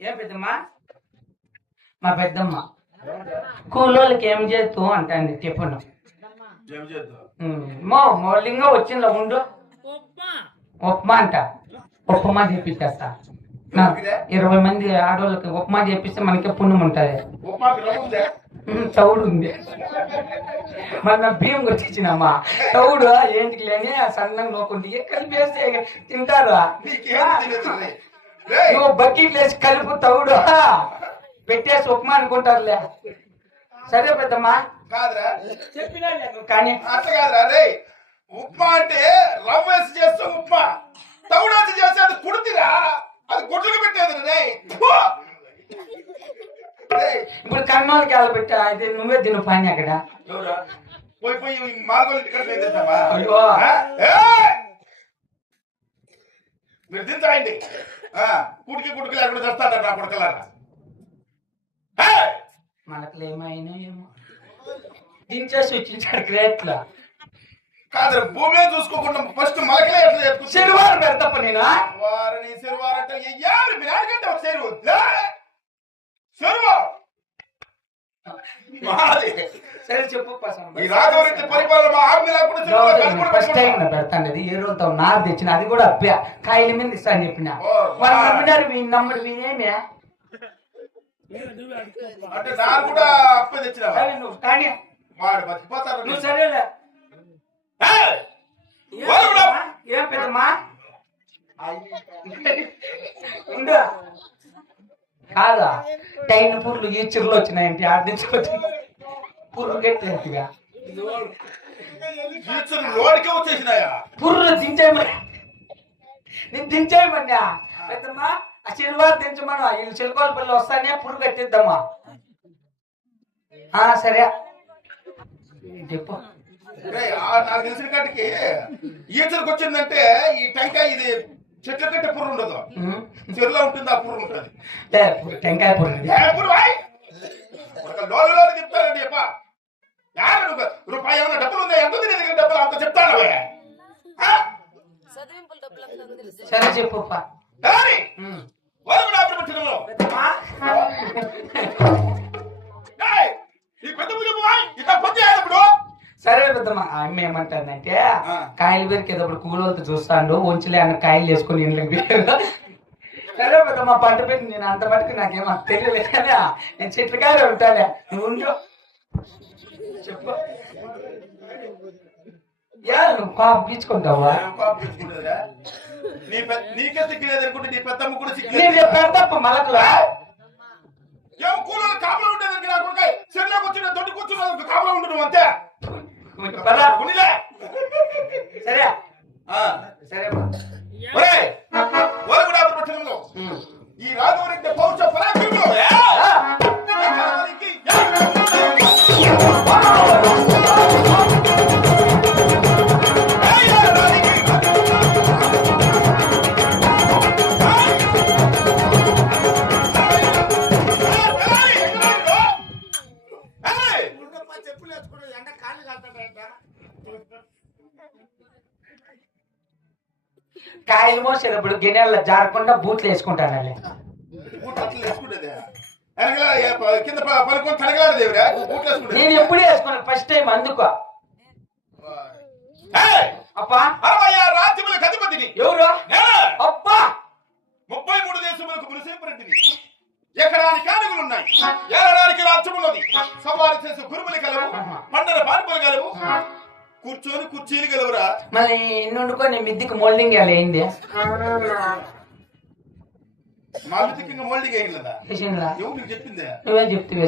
ఏం పెద్దమ్మా? మా పెద్దమ్మ కూలోళ్ళకి ఏం చేస్తూ అంటాండి టిఫిన్. మౌలింగా వచ్చిందా ఉండు ఉప్మా అంట. ఉప్మా చేపిస్తా 20 మంది ఆడవాళ్ళకి ఉప్మా చేపిస్తే మనకే పుణ్యం ఉంటది. తౌడు ఉంది మన బియ్యం కొట్టించినమ్మా. తౌడు ఏంటికి లేని సన్నంగా నోకుంటే కలిపేస్తే తింటారు. నువ్వు బకెట్ లేసి కలుపు తౌడు పెట్టేసి ఉప్మా అనుకుంటారులే. సరే పెద్దమ్మా చెప్పినా కానీ అట్లా కాదురా రే. ఉప్మా అంటే రవ్వేసి చేస్తే ఉప్మా, తౌడేసి చేస్తే అది కుడితిరా, అది గుడ్లకు పెట్టేది రే. ఇప్పుడు కన్నోళ్ళకి ఎలా పెట్టా? అయితే నువ్వే తిను పని అక్కడ పోయి పోయి మార్గోళ్ళు ఇక్కడ తింటామా? మీరు తింటారండి. కుడికి కుడికి లేకుండా చేస్తాడు నా కుడకలారా. మనకు ఏమైనా ఏమో దించేసి వచ్చించాడు గ్రేట్లో. కాదు భూమే చూసుకోకుండా ఫస్ట్ మలకలే ఎట్లా చెప్పుకుంటా. శనివారం పెడతప్ప నేను వారిని శనివారం అంటే మీరు అడగండి ఒక శనివు శనివా మాది. సరే చెప్పు. ఈ రాఘవరెడ్డి పరిపాలన మా ఆర్మీ లేకుండా ఫస్ట్ టైం పెడతాను. అది 7 రోజులతో నాకు తెచ్చిన అది కూడా అబ్బా కాయల మీద ఇస్తాను చెప్పిన వాళ్ళు నమ్మినారు. వీని నమ్మడు వీనేమే అంటే నాకు కూడా అప్ప తెచ్చిన నువ్వు కానీ వాడు బతికిపోతారు. నువ్వు సరేలే. ఏం పెద్దమ్మా ఉండు కాదా టైన్ పుర్లు ఈ చిరులు వచ్చినాయంటే ఆడించుకోవచ్చు. పుర్రు గట్టిగా లోడికే వచ్చేసినాయా? పుర్రు దించేయమని నేను దించేయమన్నా పెద్దమ్మా. ఆ శనివారం దించమను. వీళ్ళు చిలుకోల పిల్లలు వస్తానే పుర్రు కట్టిద్దామా? సరే చెప్పు. నాకు తెలిసిన కాటికి ఈచలకు వచ్చిందంటే ఈ టెంకాయ ఇది చెట్ల కట్టే పుర్రు ఉండదు, చెరులో ఉంటుంది. ఆ పుర్రు ఉంటుంది టెంకాయ పుర్రు లోలో చెప్తానండి. చెప్ప రూపాయి ఏమైనా డబ్బులు ఉందా? ఎంత తినే డబ్బులు అంత చెప్తాను. సరే చెప్పు. సరే పెద్దమ్మా. అమ్మ ఏమంటానంటే కాయలు పెరికేటప్పుడు కూలోతో చూస్తాడు వంచులే అన్న కాయలు వేసుకుని ఇంట్లోకి. సరే పెద్దమ్మా పంట పెట్టి నేను అంత మటుకు నాకేమో తెలియలే కదా. నేను చెట్లకాయలు ఉంటానే. నువ్వు ఉండు చెప్పు. నువ్వు కాపు పీచుకుంటావా? నీకే సిగ్గులేదు అనుకుంటే నీ పెద్దమ్మ కూడా సిగ్గులేదు. పెద్దప్ప మలకలా ఏమో కూలలో కాపులో ఉండేదానికి నా కొడుకు చెరులోకి వచ్చిన దొడ్డు కూర్చున్న కాపులో ఉండడం అంతే. సరే సరే పట్టణంలో ఈ రాఘవరెడ్డి పౌరుష పరాక్రమంలో కాయలు మోసేటప్పుడు గిన్నెల జారకుండా బూట్లు వేసుకుంటాను. నేను ఎప్పుడు వేసుకున్నాను ఫస్ట్ టైం అందుకో. అబ్బా రాజ్యములకు అధిపతిని. ఎవరు? అబ్బా 33 దేశములకు మునిసేపురెడ్డిని. ఎకరానికి కానుగులు ఉన్నాయి, ఏలడానికి రాజ్యం ఉన్నది. సవారి చేసే గురుములు కలవు, పండన పాన్పులు కలవు, కూర్చొని కుర్చీలు గెలవరా. మళ్ళీ నుండుకొని మిద్దికి మోల్డింగ్ అయింది. మా మిద్దికి ఇంకా మోల్డింగ్ అయ్యిందా? ఎవరు చెప్పిందే? నువ్వే చెప్తే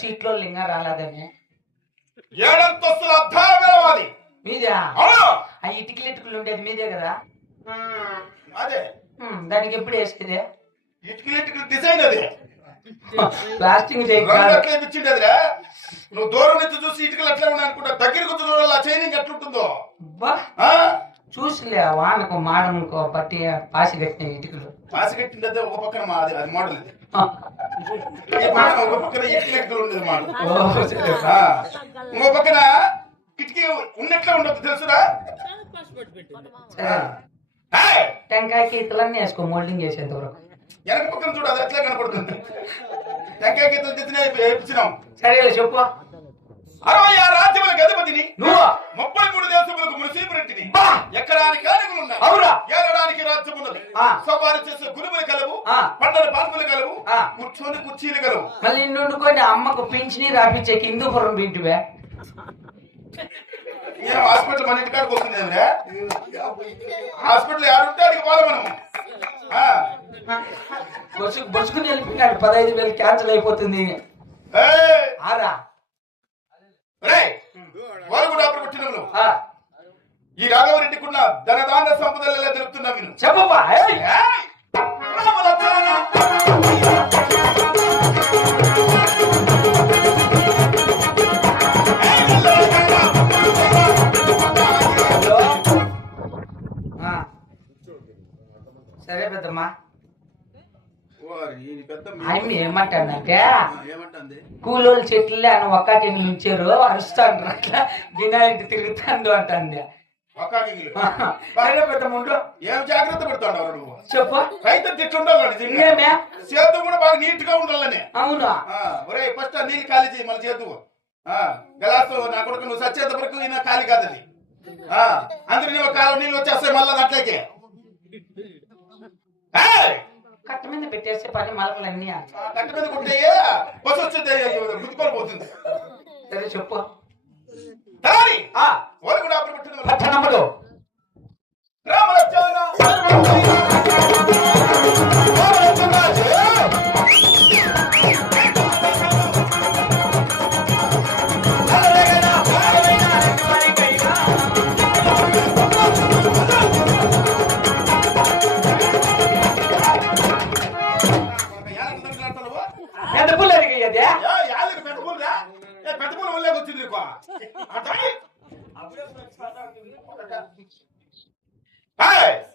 సీట్లో లింగా రాలేదని. 7 అంతస్తుల అద్దాల గెలవాలి మీదే. ఆ ఇటుకలు ఇటుకలు ఉండేది మీదే కదా? అదే. దానికి ఎప్పుడు వేసేది? ఇటుకలు డిజైన్ అది ప్లాస్టింగ్ ఇచ్చింది అదిరా. నువ్వు దూరం నుంచి చూసి ఇటుకలు ఎట్లా ఉన్నా అనుకుంటా, దగ్గరకు చూడాలి ఆ చైనింగ్ ఎట్లుంటుందో. చూసిలే వానకు మాడనుకో బట్టి పాసి కట్టిన ఇటుకలు. పాసి కట్టింది ఒక పక్కన మాది అది మోడల్. ఒక పక్కన ఇటుకలు ఉండేది మోడల్, ఇంకో పక్కన కిటికీ ఉన్నట్లే ఉండదు తెలుసురా. సరే ఏయ్! టెంకాయకి ఇతలన్నీ వేసుకో మోల్డింగ్ వేసేంత వరకు. వెనక పక్కన చూడు అది ఎట్లా కనపడుతుంది. టెంకాయ గీతలు తెచ్చిన వేయించినాం. సరే చెప్పు. 66 రాజ్యములకు అధిపతిని, నువ్వు 33 దేశములకు మునిసీపురెట్టిని, బా! ఎక్కడానికి కానుకలు ఉన్నాయి, అవునా? ఏలడానికి రాజ్యమున్నది, ఆ. సవారి చేసే గురువులు కలవు, ఆ. పంటల పాన్పులు కలవు, ఆ. కూర్చొని కుర్చీలు కలవు. మళ్ళీ ఇన్ని వండుకొని అమ్మకు పింఛని రాపించే హిందూపురం వింటివే. ఏం హాస్పిటల్ మన ఇంటికాడికి వస్తుంది ఏమిరా? హాస్పిటల్ ఏడుంటే అడిగి పోవాలి మనం. ఆ. బొసుకుని వెళ్ళిపోయినాడు. 15,000 క్యాన్సిల్ అయిపోతుంది. ఏయ్! ఆరా రేయ్! వారు కూడా అప్పుడు పుట్టినములు. ఆ, ఈ రాఘవరెడ్డికున్న ధనదాన సంపదలు ఎలా తెలుపుతున్నా మీరు? చెప్పమ్మా. ఏయ్! ఏయ్! రామలక్ష్మణ! ఆ. సరే పెద్దమ్మా. ఓరి, ఈ పెద్ద మీ- ఆయన ఏమంటాడంటే ఏమంటుంది? కూలోళ్ళు చెట్లే అని ఒక్కటి నుంచారు అరుస్తాడు అట్లా వినాయకుడు తిరుగుతాడు అంటుంది. ఒక్కాకింగిలు. సరే పెద్దమ్మ ఉండు. ఏం జాగ్రత్త పెడతాడు నువ్వు? చెప్పు. రైతు తిట్టుండాలి నిజంగా. ఇంకేమే? చేతు కూడా బాగా నీట్ గా ఉండాలని. అవును. ఒరే ఫస్ట్ ఆ నీళ్ళు ఖాళీ చేయి మళ్ళీ చేతు. గలాసు నా కొడుకు నువ్వు సచ్చేంత వరకు ఈయన ఖాళీ కాదని. అందుకు నువ్వు కాలం నీళ్ళు వచ్చేస్తాయి మళ్ళీ అట్లకే. కట్ట మీద పెట్టేస్తే పని మలకలన్నీ. కట్ట మీద కొట్టేయే బస్సు వచ్చేది గుర్తుకొని పోతుంది. సరే చెప్పు. దాని ఆ వాళ్ళు కూడా అప్పుడు పెట్టిన పట్టణములు రామలక్ష్మణ ఎంత పుల్లు అడిగేది. పెద్ద పూల వల్లే వచ్చింది నీకు.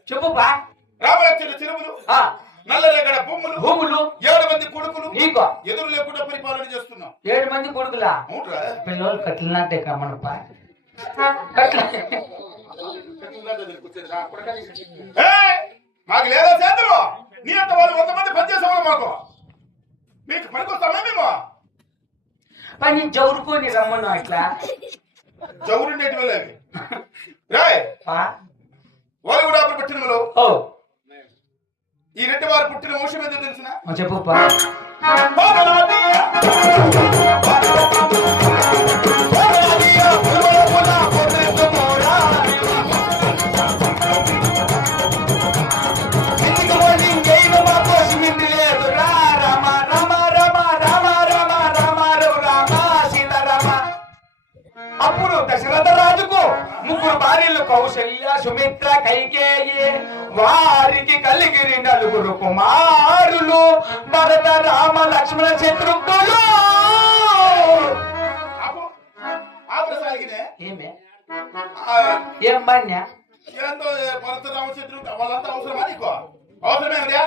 చెప్పు బా. రామలక్ష్మణ చెరువులు, ఆ, నల్లరేగడ భూములు, భూములు 7 మంది కొడుకులు నీకు ఎదురు లేకుండా పరిపాలన చేస్తున్నాం. 7 మంది కొడుకులా. అవునురా? పిల్లలు కట్టినట్టే కమ్మనప్ప కట్ల. ఏయ్! మాకు లేదా చేతులు నీ అంత వాళ్ళు 100 మంది పనిచేసేవాళ్ళు మాకు. మీకు పనికొస్తామే మేము. పని జవురుకొని రమ్మను అట్లా. చౌరుండేటి వెళ్ళాలి రాయ్ పా. వాళ్ళు కూడా అప్పుడు పుట్టినములు. ఓ ఈ రెడ్డి వారు పుట్టిన వంశం ఏదో తెలిసిన చెప్పు పా. అప్పుడు దశరథ రాజుకు 3 భార్యలు కౌశల్య, సుమిత్ర, కైకేయి. వారికి కలిగిరి 4 కుమారులు భరత, రామ, లక్ష్మణ, శత్రుఘ్నులు. ఏమే ఏం బాన్యా? ఏందో భరత రామచంద్రుడు వాళ్ళంతా అవసరమా నీకు? అవసరమేమిరా?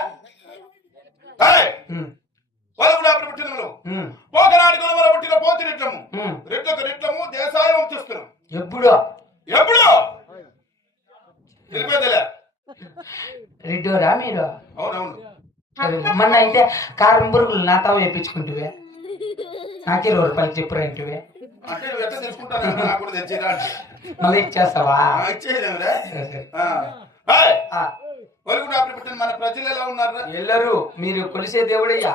వాళ్ళు కూడా అప్పుడు పుట్టినములు. పోకనాటి కులములో పుట్టిన పోతి రెట్లము, రెట్లకు రెట్లము దేశాయం వంశస్థులం. ఎప్పుడు ఎప్పుడు తెలిపేదిలే. రెడ్డోరా మీరు? అవునవును. సరే, మొన్న అయితే కారం బురుగులు నాతో వేయించుకుంటువే. నాకే 20 రూపాయలు చెప్పురంటివే. అంటే నువ్వు ఎట్లా తెలుసుకుంటాను నాకు కూడా తెచ్చేదా అంటే మళ్ళీ ఇచ్చేస్తావా? ఇచ్చేదేమిరా? సరే, సరే. ఆ, వాళ్ళు కూడా అప్పుడు పుట్టిన మన ప్రజలు ఎలా ఉన్నారా? ఎల్లరు మీరు కొలిసే దేవుడయ్యా.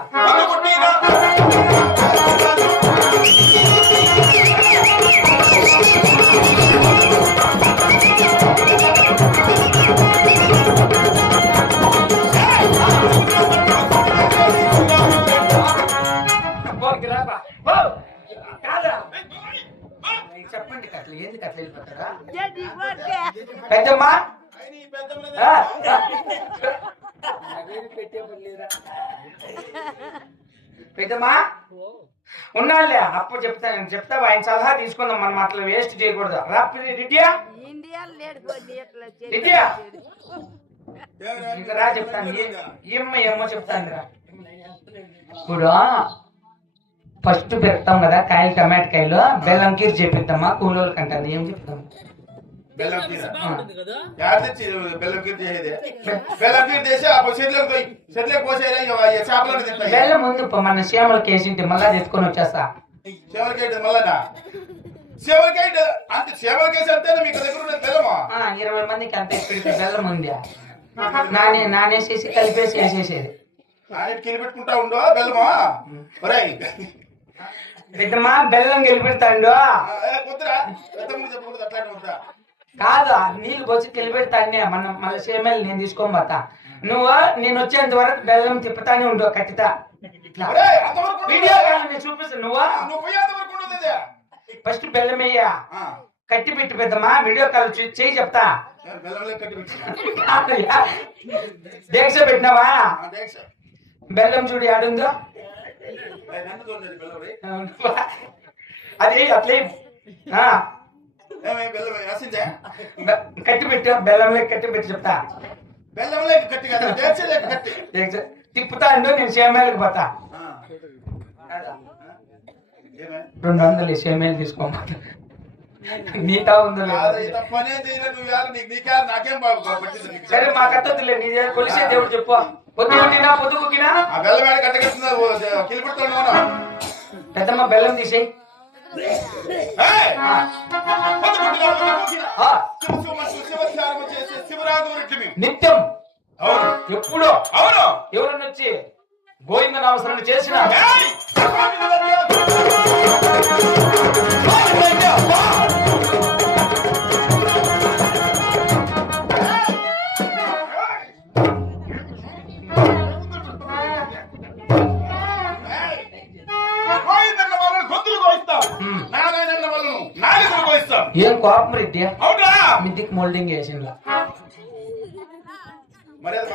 చెప్పండి కట్ల ఏంది కట్ల వెళ్ళిపోతారా పెద్దమ్మా? పెద్దమ్మా ఉన్నాలే అప్పుడు చెప్తాను. చెప్తావా? ఆయన సలహా తీసుకుందాం. మనం అట్లా వేస్ట్ చేయకూడదు. రెడ్డియా రెడ్డియా ఇంకా రా చెప్తాను. ఏమో చెప్తాను రా. ఇప్పుడు ఫస్ట్ పెడతాం కదా కాయలు, టమాటా కాయలు బెల్లం కీర్ చేపిద్దామా కూలోళ్ళకి అంటాను. ఏం చెప్తాం? బెల్లం కీర యాడ్ తెచ్చి బెల్లం కీర చేసేది బెల్లం కీర చేసి ఆ చెట్లకు పోసేది చేపలను తింటాయి బెల్లం ముందు మన సీమలకి వేసింటే మళ్ళా తెచ్చుకొని వచ్చేస్తా. సేవలకేట మళ్ళా సేవలకేట అంటే సేవలకేసి అంతేనా మీకు దగ్గర ఉన్నది బెల్లమా 20 మందికి అంత ఇప్పుడు బెల్లం ఉంది. నానేసేసి కలిపేసి వేసేసేది. కిలి పెట్టుకుంటా ఉండో బెల్లమా ఒరేయ్ పెద్దమ్మా బెల్లం గెలిపెడతాండు కుదరా పెద్దమ్మ చెప్పకూడదు అట్లాంటి ఉంటా కాదు నీళ్ళు పోసి గెలిపెడతాండి. మన సేమలు నేను తీసుకొని పోతా. నువ్వు నేను వచ్చేంత వరకు బెల్లం తిప్పుతానే ఉండు కట్టితా. వీడియో నేను చూపిస్తాను. నువ్వు పోయేంత వరకు ఉండదు ఫస్ట్ బెల్లం వేయ్యా కట్టి పెట్టి పెద్దమ్మా వీడియో కాల్ చేయి చెప్తా. బెల్లంలో కట్టి పెట్టి దీక్ష పెట్టినావా? బెల్లం చూడు ఆడుందో అది అట్లే కట్టి పెట్టు. బెల్లంలో కట్టి పెట్టి చెప్తా. బెల్లంలో కట్టి కదా కట్టి తిప్పుతా అండు నేను సేమేలకు పోతా. 200 సేమేలు తీసుకోమా నీతా ఉందో సరే మా కట్టొద్దులే నీ కొలిసే దేవుడు చెప్పు. పొద్దునా పొద్దుకుకినా పెద్దమ్మ బెల్లం తీసేయి. నిత్యం ఎప్పుడో ఎవరన్నా వచ్చి గోవింద నామస్మరణ చేసిన ఏం కోపం రెడ్డి మిద్దికి మోల్డింగ్ వేసిండ్లా మర్యాద